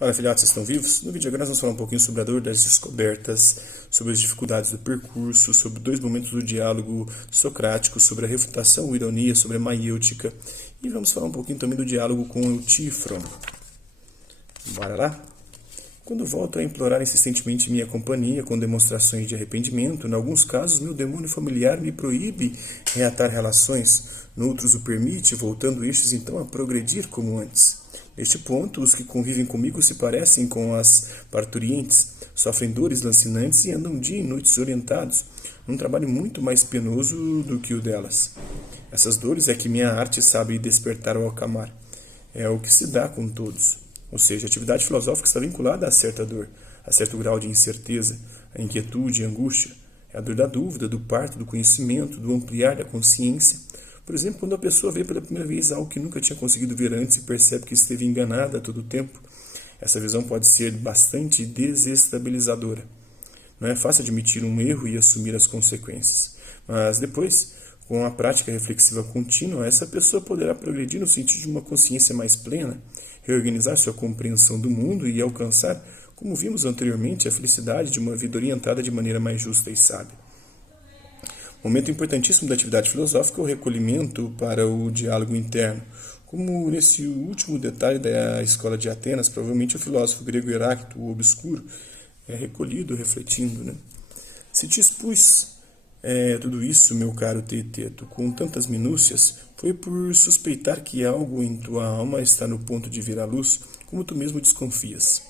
Fala, filhotes, vocês estão vivos? No vídeo agora nós vamos falar um pouquinho sobre a dor das descobertas, sobre as dificuldades do percurso, sobre dois momentos do diálogo socrático, sobre a refutação ou ironia, sobre a maiêutica, e vamos falar um pouquinho também do diálogo com Eutífron. Bora lá? Quando volto a implorar insistentemente minha companhia com demonstrações de arrependimento, em alguns casos meu demônio familiar me proíbe reatar relações, noutros o permite, voltando estes então a progredir como antes. Neste ponto, os que convivem comigo se parecem com as parturientes, sofrem dores lancinantes e andam dia e noite desorientados, num trabalho muito mais penoso do que o delas. Essas dores é que minha arte sabe despertar ao acalmar. É o que se dá com todos. Ou seja, a atividade filosófica está vinculada a certa dor, a certo grau de incerteza, a inquietude e angústia. É a dor da dúvida, do parto, do conhecimento, do ampliar da consciência. Por exemplo, quando a pessoa vê pela primeira vez algo que nunca tinha conseguido ver antes e percebe que esteve enganada a todo tempo, essa visão pode ser bastante desestabilizadora. Não é fácil admitir um erro e assumir as consequências. Mas depois, com a prática reflexiva contínua, essa pessoa poderá progredir no sentido de uma consciência mais plena, reorganizar sua compreensão do mundo e alcançar, como vimos anteriormente, a felicidade de uma vida orientada de maneira mais justa e sábia. Momento importantíssimo da atividade filosófica é o recolhimento para o diálogo interno. Como nesse último detalhe da escola de Atenas, provavelmente o filósofo grego Heráclito, o obscuro, é recolhido, refletindo. Se te expus tudo isso, meu caro Teeteto, com tantas minúcias, foi por suspeitar que algo em tua alma está no ponto de vir à luz, como tu mesmo desconfias.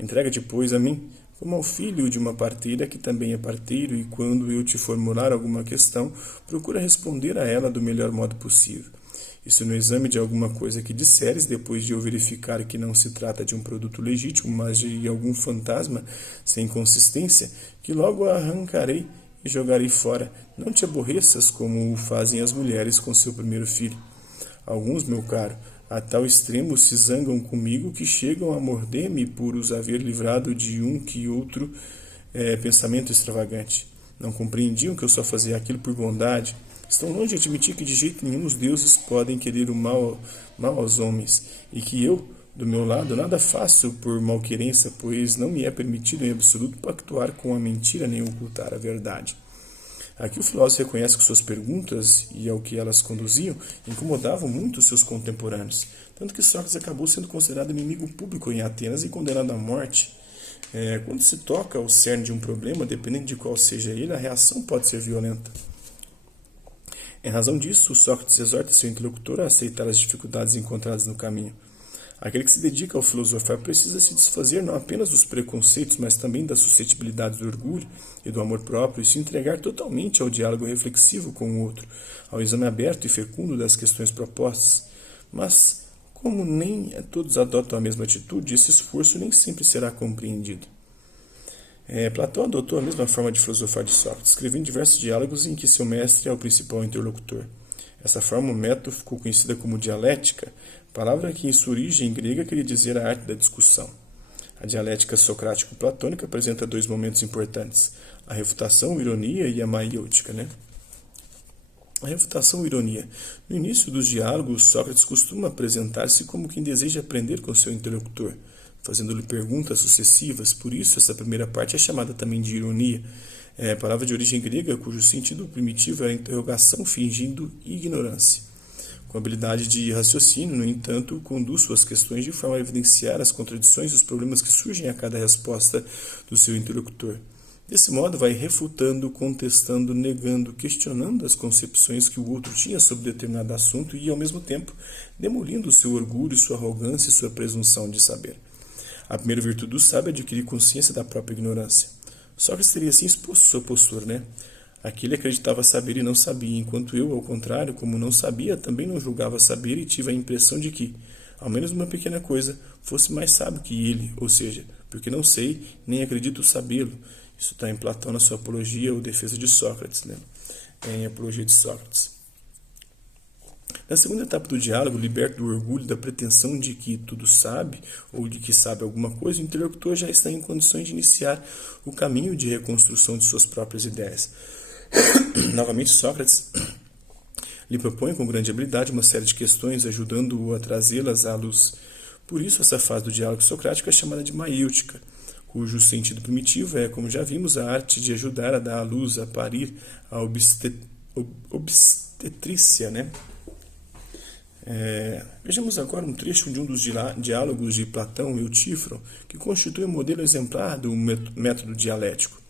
Entrega-te, pois, a mim, como ao filho de uma parteira que também é parteiro, e quando eu te formular alguma questão, procura responder a ela do melhor modo possível. Isso no exame de alguma coisa que disseres, depois de eu verificar que não se trata de um produto legítimo, mas de algum fantasma sem consistência, que logo a arrancarei e jogarei fora. Não te aborreças como o fazem as mulheres com seu primeiro filho. Alguns, meu caro, a tal extremo se zangam comigo que chegam a morder-me por os haver livrado de um que outro pensamento extravagante. Não compreendiam que eu só fazia aquilo por bondade. Estão longe de admitir que de jeito nenhum os deuses podem querer o mal aos homens, e que eu, do meu lado, nada faço por malquerência, pois não me é permitido em absoluto pactuar com a mentira nem ocultar a verdade. Aqui o filósofo reconhece que suas perguntas e ao que elas conduziam incomodavam muito os seus contemporâneos, tanto que Sócrates acabou sendo considerado inimigo público em Atenas e condenado à morte. Quando se toca ao cerne de um problema, dependendo de qual seja ele, a reação pode ser violenta. Em razão disso, Sócrates exorta seu interlocutor a aceitar as dificuldades encontradas no caminho. Aquele que se dedica ao filosofar precisa se desfazer não apenas dos preconceitos, mas também das suscetibilidades do orgulho e do amor próprio e se entregar totalmente ao diálogo reflexivo com o outro, ao exame aberto e fecundo das questões propostas. Mas, como nem todos adotam a mesma atitude, esse esforço nem sempre será compreendido. Platão adotou a mesma forma de filosofar de Sócrates, escrevendo diversos diálogos em que seu mestre é o principal interlocutor. Essa forma, o método, ficou conhecida como dialética, palavra que em sua origem grega queria dizer a arte da discussão. A dialética socrático-platônica apresenta dois momentos importantes, a refutação, a ironia e a maiêutica. A refutação ou ironia. No início dos diálogos, Sócrates costuma apresentar-se como quem deseja aprender com seu interlocutor, fazendo-lhe perguntas sucessivas, por isso essa primeira parte é chamada também de ironia, palavra de origem grega cujo sentido primitivo era interrogação fingindo ignorância. Com habilidade de raciocínio, no entanto, conduz suas questões de forma a evidenciar as contradições e os problemas que surgem a cada resposta do seu interlocutor. Desse modo, vai refutando, contestando, negando, questionando as concepções que o outro tinha sobre determinado assunto e, ao mesmo tempo, demolindo o seu orgulho, sua arrogância e sua presunção de saber. A primeira virtude do sábio é adquirir consciência da própria ignorância. Sócrates teria assim exposto sua postura, Aquele acreditava saber e não sabia, enquanto eu, ao contrário, como não sabia, também não julgava saber e tive a impressão de que, ao menos uma pequena coisa, fosse mais sábio que ele, ou seja, porque não sei, nem acredito sabê-lo. Isso está em Platão na sua Apologia ou Defesa de Sócrates, em Apologia de Sócrates. Na segunda etapa do diálogo, liberto do orgulho da pretensão de que tudo sabe, ou de que sabe alguma coisa, o interlocutor já está em condições de iniciar o caminho de reconstrução de suas próprias ideias. Novamente, Sócrates lhe propõe com grande habilidade uma série de questões, ajudando-o a trazê-las à luz. Por isso, essa fase do diálogo socrático é chamada de maêutica, cujo sentido primitivo é, como já vimos, a arte de ajudar a dar à luz, a parir, a obstetrícia, né? Vejamos agora um trecho de um dos diálogos de Platão e Eutífron, que constitui um modelo exemplar do método dialético.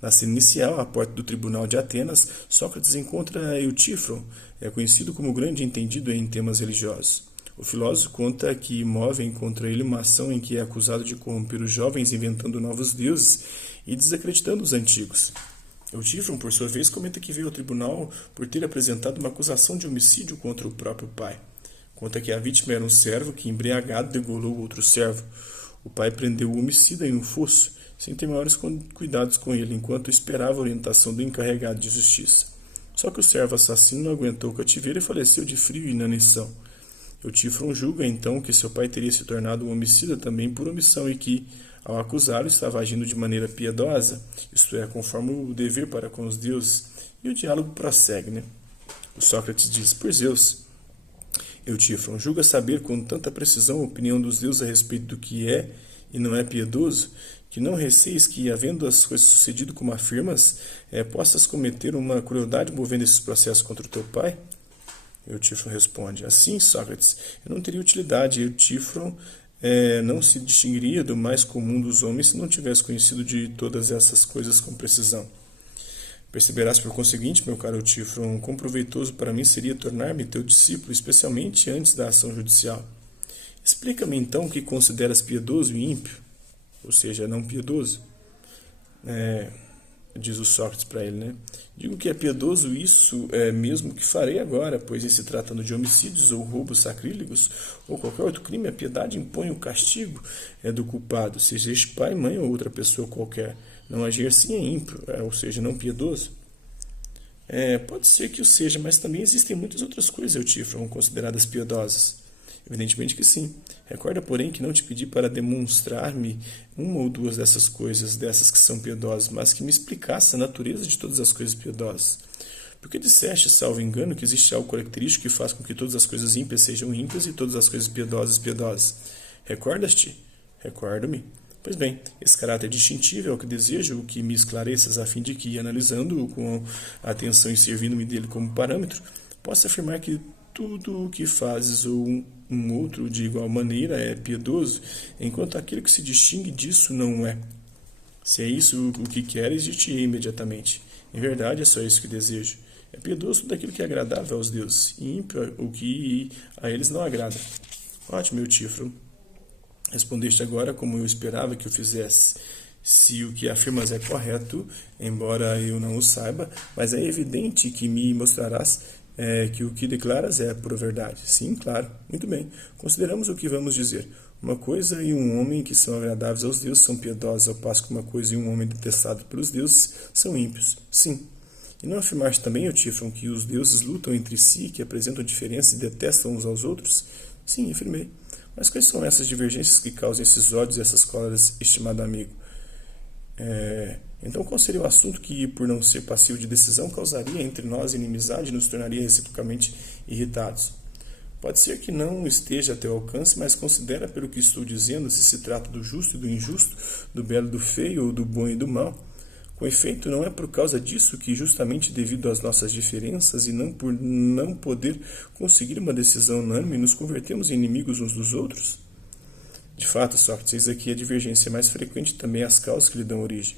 Na cena inicial, à porta do tribunal de Atenas, Sócrates encontra Eutífron, conhecido como grande entendido em temas religiosos. O filósofo conta que movem contra ele uma ação em que é acusado de corromper os jovens inventando novos deuses e desacreditando os antigos. Eutífron, por sua vez, comenta que veio ao tribunal por ter apresentado uma acusação de homicídio contra o próprio pai. Conta que a vítima era um servo que, embriagado, degolou outro servo. O pai prendeu o homicida em um fosso, sem ter maiores cuidados com ele, enquanto esperava a orientação do encarregado de justiça. Só que o servo assassino não aguentou o cativeiro e faleceu de frio e inanição. Eutífron julga, então, que seu pai teria se tornado um homicida também por omissão e que, ao acusá-lo, estava agindo de maneira piedosa, isto é, conforme o dever para com os deuses. E o diálogo prossegue, né? O Sócrates diz, por Zeus, Eutífron, julga saber com tanta precisão a opinião dos deuses a respeito do que é e não é piedoso, que não receis que, havendo as coisas sucedido como afirmas, possas cometer uma crueldade movendo esses processos contra o teu pai? Eutífron responde, assim, Sócrates, eu não teria utilidade. Eutífron não se distinguiria do mais comum dos homens se não tivesse conhecido de todas essas coisas com precisão. Perceberás, por conseguinte, meu caro Eutífron, quão proveitoso para mim seria tornar-me teu discípulo, especialmente antes da ação judicial. Explica-me, então, o que consideras piedoso e ímpio, ou seja, não piedoso. Diz o Sócrates para ele, né? Digo que é piedoso isso mesmo que farei agora, pois em se tratando de homicídios ou roubos sacrílegos ou qualquer outro crime, a piedade impõe o castigo do culpado, seja este pai, mãe ou outra pessoa qualquer. Não agir assim é ímpio, ou seja, não piedoso. Pode ser que o seja, mas também existem muitas outras coisas, Eutífron, consideradas piedosas. Evidentemente que sim. Recorda, porém, que não te pedi para demonstrar-me uma ou duas dessas coisas, dessas que são piedosas, mas que me explicasse a natureza de todas as coisas piedosas. Porque disseste, salvo engano, que existe algo característico que faz com que todas as coisas ímpias sejam ímpias e todas as coisas piedosas, piedosas. Recordas-te? Recordo-me. Pois bem, esse caráter distintivo é o que desejo que me esclareças, a fim de que, analisando-o com atenção e servindo-me dele como parâmetro, possa afirmar que tudo o que fazes ou um outro de igual maneira é piedoso, enquanto aquilo que se distingue disso não é. Se é isso o que queres, dir-te-ei imediatamente. Em verdade, é só isso que desejo. É piedoso tudo aquilo que é agradável aos deuses, e ímpio o que a eles não agrada. Ótimo, Eutífron. Respondeste agora como eu esperava que o fizesse. Se o que afirmas é correto, embora eu não o saiba, mas é evidente que me mostrarás que o que declaras é pura verdade. Sim, claro. Muito bem. Consideramos o que vamos dizer. Uma coisa e um homem que são agradáveis aos deuses são piedosos, ao passo que uma coisa e um homem detestado pelos deuses são ímpios. Sim. E não afirmaste também, Eutífron, que os deuses lutam entre si, que apresentam diferença e detestam uns aos outros? Sim, afirmei. Mas quais são essas divergências que causam esses ódios e essas cóleras, estimado amigo? Então qual seria o assunto que, por não ser passivo de decisão, causaria entre nós inimizade e nos tornaria reciprocamente irritados? Pode ser que não esteja a teu alcance, mas considera pelo que estou dizendo se se trata do justo e do injusto, do belo e do feio, ou do bom e do mal. Com efeito, não é por causa disso que, justamente devido às nossas diferenças e não por não poder conseguir uma decisão unânime, nos convertemos em inimigos uns dos outros? De fato, Sócrates, eis aqui a divergência mais frequente também as causas que lhe dão origem.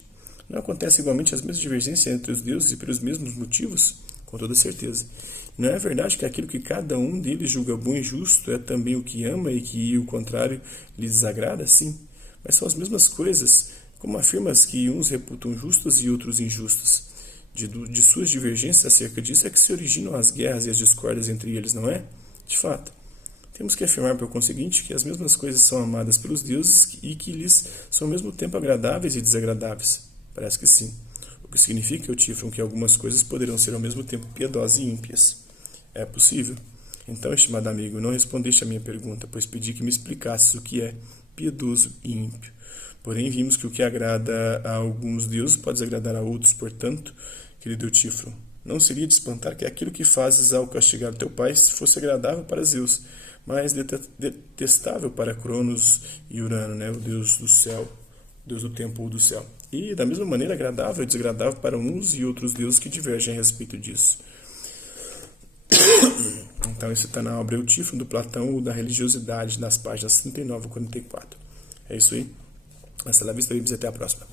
Não acontece igualmente as mesmas divergências entre os deuses e pelos mesmos motivos? Com toda certeza. Não é verdade que aquilo que cada um deles julga bom e justo é também o que ama e que o contrário lhe desagrada? Sim. Mas são as mesmas coisas, como afirmas que uns reputam justos e outros injustos. De suas divergências acerca disso é que se originam as guerras e as discórdias entre eles, não é? De fato. Temos que afirmar, por conseguinte, que as mesmas coisas são amadas pelos deuses e que lhes são ao mesmo tempo agradáveis e desagradáveis. Parece que sim. O que significa, Eutífron, que algumas coisas poderão ser ao mesmo tempo piedosas e ímpias. É possível. Então, estimado amigo, não respondeste à minha pergunta, pois pedi que me explicasses o que é piedoso e ímpio. Porém, vimos que o que agrada a alguns deuses pode desagradar a outros, portanto, querido Eutífron, não seria de espantar que aquilo que fazes ao castigar teu pai fosse agradável para Zeus, mas detestável para Cronos e Urano, né, o deus do céu, deus do tempo ou do céu. E da mesma maneira agradável e desagradável para uns e outros deuses que divergem a respeito disso. Então isso está na obra Eutífano do Platão, da religiosidade, nas páginas 39 a 44. É isso aí. Hasta la vista, e até a próxima.